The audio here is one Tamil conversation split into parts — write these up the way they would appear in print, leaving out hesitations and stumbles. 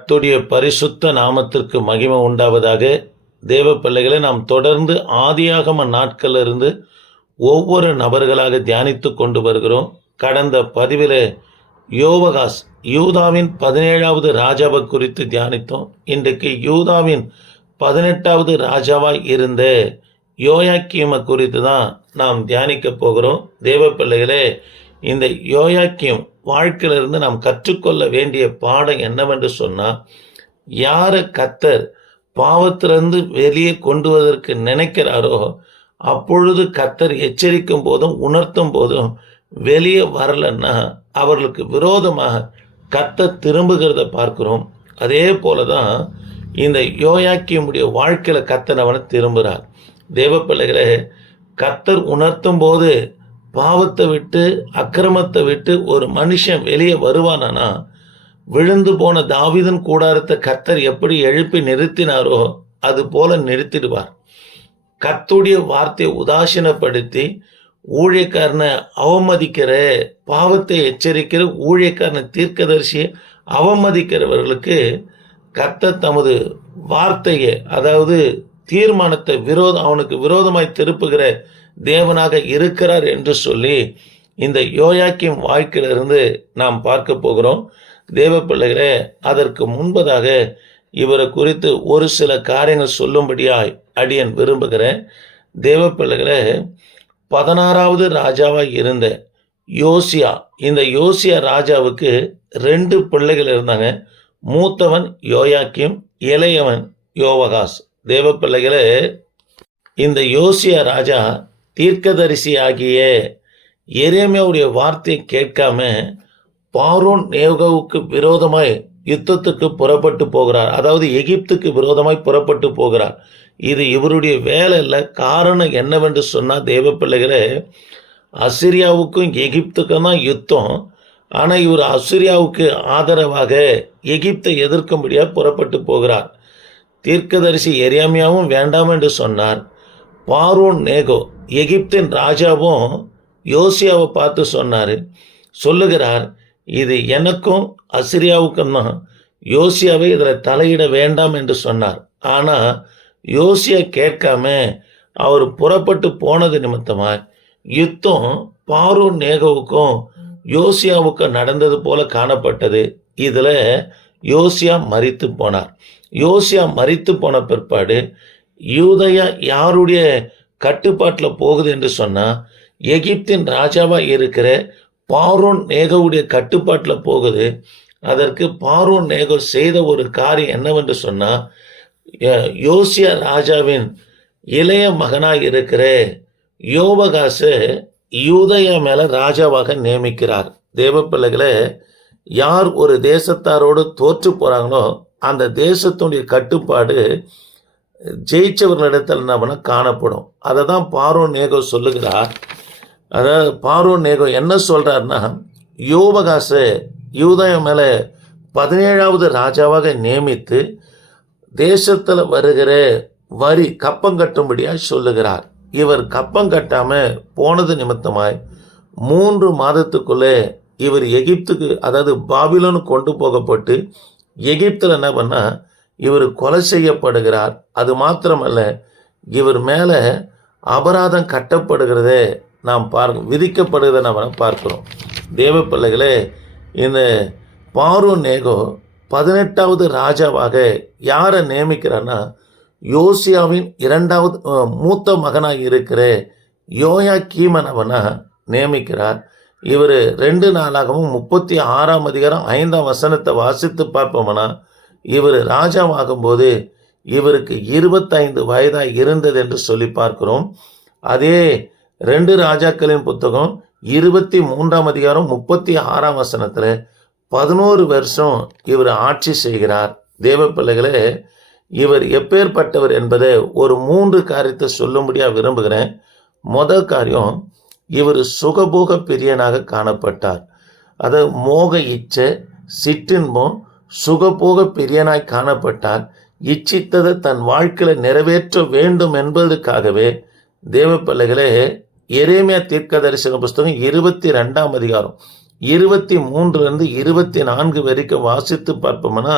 கர்த்தருடைய பரிசுத்த நாமத்திற்கு மகிமை உண்டாவதாக. தேவ பிள்ளைகளை நாம் தொடர்ந்து ஆதியாகம நாட்களிலிருந்து ஒவ்வொரு நபர்களாக தியானித்து கொண்டு வருகிறோம். கடந்த பதிவிலே யோவகாஸ் யூதாவின் 17வது ராஜாவை குறித்து தியானித்தோம். இன்றைக்கு யூதாவின் 18வது ராஜாவாய் இருந்த யோயாக்கீமை குறித்து தான் நாம் தியானிக்க போகிறோம். தேவ பிள்ளைகளே, இந்த யோயாக்கீம் வாழ்க்கையிலிருந்து நாம் கற்றுக்கொள்ள வேண்டிய பாடம் என்னவென்று சொன்னால், யாரை கர்த்தர் பாவத்திலிருந்து வெளியே கொண்டு வருவதற்கு நினைக்கிறாரோ அப்பொழுது கர்த்தர் எச்சரிக்கும் போதும் உணர்த்தும் போதும் வெளியே வரலன்னா அவர்களுக்கு விரோதமாக கர்த்தர் திரும்புகிறத பார்க்கிறோம். அதே போல தான் இந்த யோயாக்கீமுடைய வாழ்க்கையில் கர்த்தர் அவனை திரும்புகிறார். தேவ பிள்ளைகளே, கர்த்தர் உணர்த்தும் போது பாவத்தை விட்டு அக்கிரமத்தை விட்டு ஒரு மனுஷன் வெளியே வருவானா, விழுந்து போன தாவீதின் கூடாரத்தை கர்த்தர் எப்படி எழுப்பி நிறுத்தினாரோ அது போல நிறுத்திடுவார். கர்த்தருடைய வார்த்தையை உதாசீனப்படுத்தி ஊழியக்காரனை அவமதிக்கிற, பாவத்தை எச்சரிக்கிற ஊழியக்காரனை தீர்க்கதரிசியை அவமதிக்கிறவர்களுக்கு கர்த்தர் தமது வார்த்தையை, அதாவது தீர்மானத்தை அவனுக்கு விரோதமாய் திருப்புகிற தேவனாக இருக்கிறார் என்று சொல்லி இந்த யோயாக்கீம் வாழ்க்கையிலிருந்து நாம் பார்க்க போகிறோம். தேவ பிள்ளைகளே, அதற்கு முன்பதாக இவரை குறித்து ஒரு சில காரியங்கள் சொல்லும்படியாய் அடியன் விரும்புகிறேன். தேவ பிள்ளைகளே, 16வது ராஜாவாய் இருந்த யோசியா, இந்த யோசியா ராஜாவுக்கு 2 பிள்ளைகள் இருந்தாங்க. மூத்தவன் யோயாக்கீம், இளையவன் யோவகாஸ். தேவ பிள்ளைகளே, இந்த யோசியா ராஜா தீர்க்கதரிசி ஆகிய எரேமியாவுடைய வார்த்தையை கேட்காம பார்வோன் நேகோவுக்கு விரோதமாய் யுத்தத்துக்கு புறப்பட்டு போகிறார். அதாவது எகிப்துக்கு விரோதமாய் புறப்பட்டு போகிறார். இது இவருடைய வேலை இல்லை. காரணம் என்னவென்று சொன்னால், தேவ பிள்ளைகளே, அசிரியாவுக்கும் எகிப்துக்கும் தான் யுத்தம். ஆனால் இவர் அசிரியாவுக்கு ஆதரவாக எகிப்தை எதிர்க்கும்படியாக புறப்பட்டு போகிறார். தீர்க்கதரிசி எரேமியாவும் வேண்டாம் என்று சொன்னார். பார்வோன் நேகோ, எகிப்தின் ராஜாவும் யோசியாவை பார்த்து சொல்லுகிறார், இது எனக்கும் அசிரியாவுக்கும் தான். யோசியாவை இதில் தலையிட வேண்டாம் என்று சொன்னார். ஆனால் யோசியா கேட்காம அவர் புறப்பட்டு போனது நிமித்தமாய் யுத்தம் பார்வோன் நேகோவுக்கும் யோசியாவுக்கும் நடந்தது போல காணப்பட்டது. இதில் யோசியா மரித்து போனார். யோசியா மரித்து போன பிற்பாடு யூதயா யாருடைய கட்டுப்பாட்டில் போகுது என்று சொன்னால், எகிப்தின் ராஜாவாக இருக்கிற பார்வோன் நேகோவுடைய கட்டுப்பாட்டில் போகுது. அதற்கு பார்வோன் நேகோ செய்த ஒரு காரியம் என்னவென்று சொன்னால், யோசியா ராஜாவின் இளைய மகனாக இருக்கிற யோவகாசை யூதயா மேலே ராஜாவாக நியமிக்கிறார். தேவ பிள்ளைகளை, யார் ஒரு தேசத்தாரோடு தோற்று போகிறாங்களோ அந்த தேசத்துடைய கட்டுப்பாடு ஜெயிச்சவர்களிடத்தில் என்ன காணப்படும். அதை தான் பார்வோன் நேகோ சொல்லுகிறார். அதாவது பார்வோன் நேகோ என்ன சொல்கிறார்னா, யோவகாசை யூதயா மேலே 17வது ராஜாவாக நியமித்து தேசத்தில் வருகிற வரி கப்பம் கட்டும்படியாக சொல்லுகிறார். இவர் கப்பம் கட்டாமல் போனது நிமித்தமாய் 3 மாதத்துக்குள்ளே இவர் எகிப்துக்கு, அதாவது பாபிலோனுக்கு கொண்டு போகப்பட்டு எகிப்தில் என்ன பண்ணால் இவர் கொலை செய்யப்படுகிறார். அது மாத்திரமல்ல, இவர் மேலே அபராதம் கட்டப்படுகிறதே நாம் விதிக்கப்படுகிறத நாம் பார்க்கிறோம். தேவ பிள்ளைகளே, இந்த பார்வோன் நேகோ 18வது ராஜாவாக யாரை நியமிக்கிறான்னா, யோசியாவின் 2வது மூத்த மகனாக இருக்கிற யோயாக்கீமன் அவனை நியமிக்கிறார். இவர் 2 நாளாகவும் 36ஆம் அதிகாரம் 5ஆம் வசனத்தை வாசித்து பார்ப்போம்னா, இவர் ராஜாவாகும்போது இவருக்கு 25 வயதாக இருந்தது என்று சொல்லி பார்க்கிறோம். அதே 2 ராஜாக்களின் புத்தகம் 23ஆம் அதிகாரம் 36ஆம் வசனத்தில் 11 வருஷம் இவர் ஆட்சி செய்கிறார். தேவ பிள்ளைகளே, இவர் எப்பேற்பட்டவர் என்பதை ஒரு 3 காரியத்தை சொல்லும்படியாக விரும்புகிறேன். முதல் காரியம், இவர் சுகபோக பிரியனாக காணப்பட்டார். அது மோக இச்சை, சிற்றின்பம், சுகபோக பிரியனாய் காணப்பட்டார். இச்சித்ததை தன் வாழ்க்கையில் நிறைவேற்ற வேண்டும் என்பதற்காகவே தேவ பிள்ளைகளே, எரேமியா தீர்க்கதரிசன புஸ்தகம் 22ஆம் அதிகாரம் 23 24 வரைக்கும் வாசித்து பார்ப்போம்னா,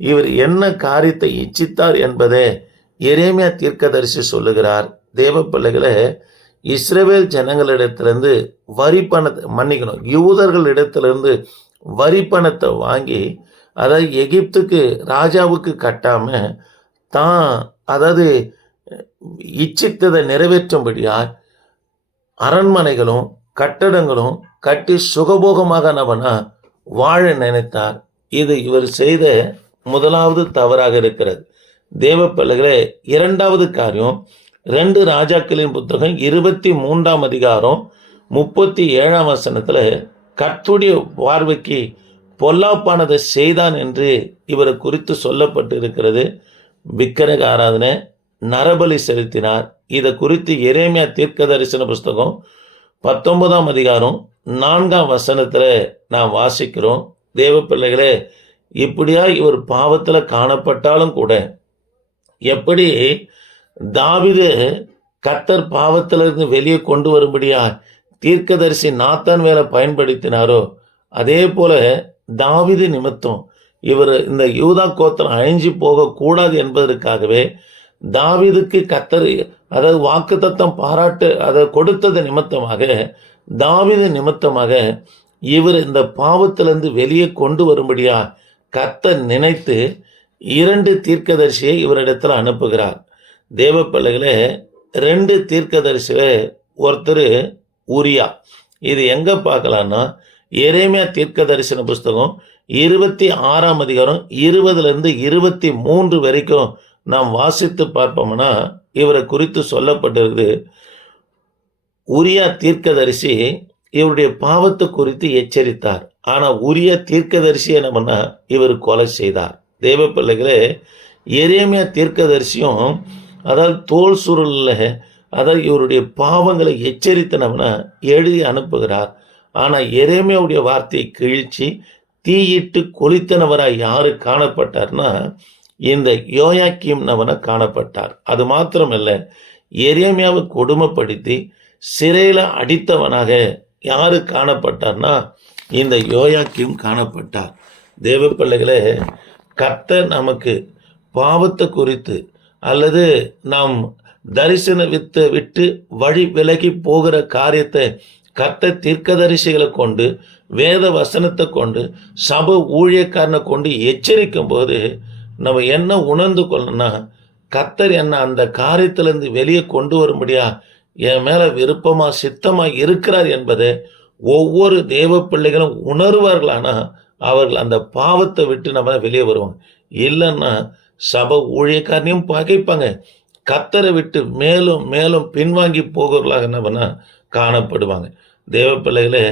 இவர் என்ன காரியத்தை இச்சித்தார் என்பதை எரேமியா தீர்க்கதரிசி சொல்லுகிறார். தேவ பிள்ளைகளே, இஸ்ரவேல் ஜனங்களிடத்திலிருந்து வரி பணத்தை மன்னிக்கணும், யூதர்களிடத்திலிருந்து வரி பணத்தை வாங்கி, அதாவது எகிப்துக்கு ராஜாவுக்கு கட்டாம தான், அதாவது இச்சித்ததை நிறைவேற்றும்படியாய் அரண்மனைகளும் கட்டடங்களும் கட்டி சுகபோகமாக நவனா வாழ நினைத்தார். இது இவர் செய்த முதலாவது தவறாக இருக்கிறது. தேவ பிள்ளைகளே, இரண்டாவது காரியம் 2 ராஜாக்களின் புத்தகம் 23ஆம் அதிகாரம் 37ஆம் வசனத்துல கர்த்தருடைய பார்வைக்கு பொல்லாப்பானதை செய்தான் என்று இவரை குறித்து சொல்லப்பட்டு இருக்கிறது. விக்கிரக ஆராதனை, நரபலி செலுத்தினார். இதை குறித்து எரேமியா தீர்க்க தரிசன புஸ்தகம் 19ஆம் அதிகாரம் 4ஆம் வசனத்துல நாம் வாசிக்கிறோம். தேவ பிள்ளைகளே, இப்படியா இவர் பாவத்துல காணப்பட்டாலும் கூட, எப்படி தாவீது கர்த்தர் பாவத்திலிருந்து வெளியே கொண்டு வரும்படியா தீர்க்கதரிசி நாத்தான் வேலை பயன்படுத்தினாரோ, அதே போல தாவீது நிமித்தம் இவர் இந்த யூதா கோத்திரம் அழிஞ்சு போகக்கூடாது என்பதற்காகவே தாவீதுக்கு கர்த்தர், அதாவது வாக்குத்தத்தம் பாராட்டு அதை கொடுத்தது நிமித்தமாக, தாவீது நிமித்தமாக இவர் இந்த பாவத்திலிருந்து வெளியே கொண்டு வரும்படியா கர்த்தர் நினைத்து 2 தீர்க்கதரிசியை இவரிடத்தில் அனுப்புகிறார். தேவ பிள்ளைகளே, 2 தீர்க்கதரிசியில ஒருத்தர் உரியா. இது எங்க பார்க்கலாம்னா, எரேமியா தீர்க்க தரிசன புஸ்தகம் 26ஆம் அதிகாரம் 20லிருந்து 23 வரைக்கும் நாம் வாசித்து பார்ப்போம்னா இவரை குறித்து சொல்லப்பட்டிருக்குது. உரியா தீர்க்கதரிசி இவருடைய பாவத்தை குறித்து எச்சரித்தார். ஆனா உரியா தீர்க்கதரிசி என்ன பண்ணா, இவர் கொலை செய்தார். தேவ பிள்ளைகளே, எரேமியா தீர்க்கதரிசியும் அதாவது தோல் சுருள்ல, அதாவது இவருடைய பாவங்களை எச்சரித்தனவன எழுதி அனுப்புகிறார். ஆனா எரேமியாவுடைய வார்த்தையை கிழிச்சு தீயிட்டு கொளித்தனவராய் யாரு காணப்பட்டார்னா, இந்த யோயாக்கீம் நவன காணப்பட்டார். அது மாத்திரமல்ல, எரேமியாவை கொடுமைப்படுத்தி சிறையில அடித்தவனாக யாரு காணப்பட்டார்னா, இந்த யோயாக்கீம் காணப்பட்டார். தேவ பிள்ளைகளே, கர்த்தர் நமக்கு பாவத்தை குறித்து அல்லது நாம் தரிசன விட்டு வழி விலகி போகிற காரியத்தை கர்த்தர் தீர்க்கதரிசிகளை கொண்டு, வேத வசனத்தை கொண்டு, சபை ஊழியக்காரனை கொண்டு எச்சரிக்கும் போது நம்ம என்ன உணர்ந்து கொள்ளணும்னா, கர்த்தர் என்ன அந்த காரியத்திலிருந்து வெளியே கொண்டு வரும்படியா என் மேல விருப்பமா சித்தமா இருக்கிறார் என்பதை ஒவ்வொரு தேவ பிள்ளைகளும் உணர்வார்களானா அவர்கள் அந்த பாவத்தை விட்டு நம்ம வெளியே வருவாங்க. இல்லைன்னா சபை ஊழியக்காரனையும் பகைப்பாங்க, கர்த்தரை விட்டு மேலும் மேலும் பின்வாங்கி போகிறவர்களாக என்ன காணப்படுவாங்க. தேவ பிள்ளைகளே,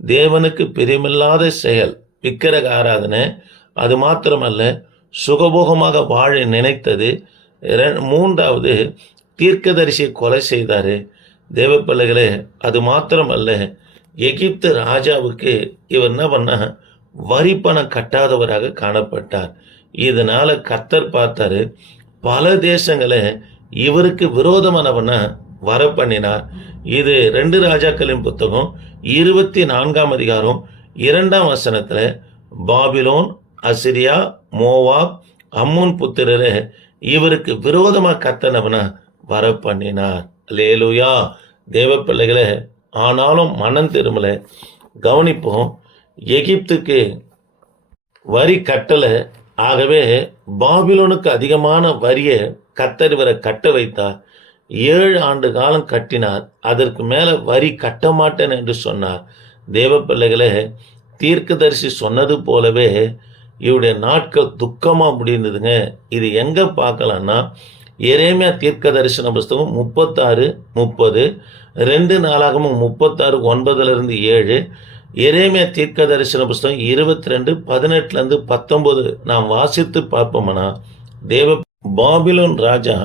தேவனுக்கு பிரியமில்லாத செயல் விக்கிரக ஆராதனை. அது மாத்திரமல்ல, சுகபோகமாக வாழ நினைத்தது. 3வது தீர்க்கதரிசியை கொலை செய்தாரு. தேவ பிள்ளைகளே, அது மாத்திரமல்ல, எகிப்து ராஜாவுக்கு இவர் என்ன பண்ண, வரி பணம் கட்டாதவராக காணப்பட்டார். இதனால கர்த்தர் பார்த்தாரு, பல தேசங்களை இவருக்கு விரோதமானவன வர பண்ணினார். இது 2 ராஜாக்களின் புத்தகம் 24ஆம் அதிகாரம் 2ஆம் வசனத்துல பாபிலோன், அசிரியா, மோவாப், அம்மோன் புத்திரரை இவருக்கு விரோதமா கர்த்தனவன வர பண்ணினார். அல்லேலூயா. தேவ பிள்ளைகளே, ஆனாலும் மனம் திரும்பல. கவனிப்போம், எகிப்துக்கு வரி கட்டளை. ஆகவே பாபிலோனுக்கு அதிகமான வரியை கர்த்தர் இவரை கட்ட வைத்தார். 7 ஆண்டு காலம் கட்டினார். அதற்கு மேல வரி கட்ட மாட்டேன் என்று சொன்னார். தேவ பிள்ளைகளே, தீர்க்கதரிசி சொன்னது போலவே இவருடைய நாட்கள் துக்கமா முடிந்ததுங்க. இது எங்க பார்க்கலாம்னா, எரேமியா தீர்க்க தரிசன புஸ்தகம் 36:30, 2 நாளாகமும் 36:9 7, எரேமியா தீர்க்க தரிசன புஸ்தகம் 22:18-19 நாம் வாசித்து பார்ப்போம்னா, பாபிலோன் ராஜா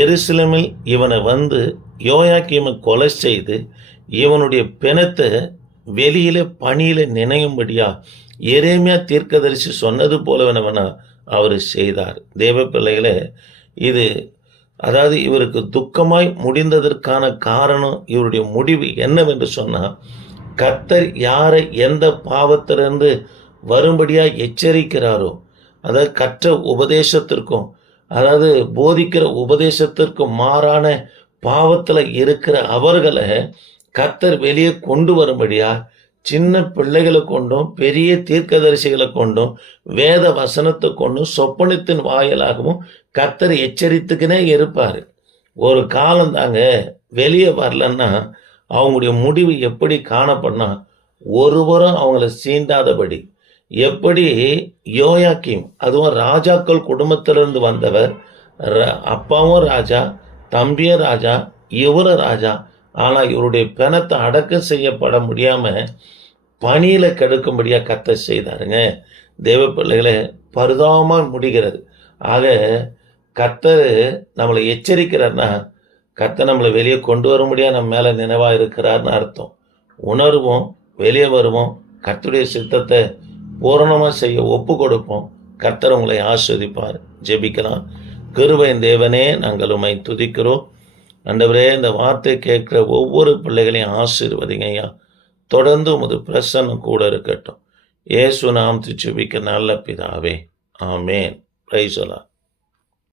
எருசலேமில் இவனை வந்து யோயாக்கீமை கொலை செய்து இவனுடைய பிணத்தை வெளியில பணியில நினையும்படியா எரேமியா தீர்க்கதரிசி சொன்னது போலவனவனா அவர் செய்தார். தேவ பிள்ளைகளே, இது அதாவது இவருக்கு துக்கமாய் முடிந்ததற்கான காரணம், இவருடைய முடிவு என்னவென்று சொன்னா, கர்த்தர் யாரை எந்த பாவத்திலிருந்து வரும்படியா எச்சரிக்கிறாரோ அதாவது கற்ற உபதேசத்திற்கும், அதாவது போதிக்கிற உபதேசத்திற்கும் மாறான பாவத்தில் இருக்கிற அவர்களை கர்த்தர் வெளியே கொண்டு வரும்படியா சின்ன பிள்ளைகளை கொண்டும் பெரிய தீர்க்கதரிசிகளை கொண்டும் வேத வசனத்தை கொண்டும் சொப்பனத்தின் வாயிலாகவும் கர்த்தர் எச்சரித்துக்கினே இருப்பார். ஒரு காலம் தாங்க வெளியே வரலன்னா அவங்களுடைய முடிவு எப்படி காணப்படனா, ஒருவரும் அவங்கள சீண்டாதபடி. எப்படி யோயாக்கீம், அதுவும் ராஜாக்கள் குடும்பத்திலிருந்து வந்தவர், அப்பாவும் ராஜா, தம்பியும் ராஜா, இவரும் ராஜா. ஆனால் இவருடைய பிணத்தை அடக்கம் செய்யப்பட முடியாமல் பணியில் கெடுக்கும்படியாக கர்த்தர் செய்தாருங்க. தேவ பிள்ளைகளை பரிதாபமாக முடிகிறது. ஆக கர்த்தர் நம்மளை எச்சரிக்கிறார்னா, கர்த்தர் நம்மளை வெளியே கொண்டு வர முடியாது, நம்ம மேலே நினைவாக இருக்கிறார்னு அர்த்தம். உணர்வோம், வெளியே வருவோம், கர்த்தருடைய சித்தத்தை பூரணமாக செய்ய ஒப்பு கொடுப்போம். கர்த்தர் உங்களை ஆஸ்வதிப்பார். ஜெபிக்கலாம். கிருபையின் தேவனே, நாங்கள் உம்மை துதிக்கிறோம். ஆண்டவரே, இந்த வார்த்தை கேட்குற ஒவ்வொரு பிள்ளைகளையும் ஆசீர்வதிங்க ஐயா. தொடர்ந்து உமது பிரசன்னம் கூட இருக்கட்டும். இயேசு நாமத்தில் ஜெபிக்க நல்ல பிதாவே. ஆமேன். Praise the Lord.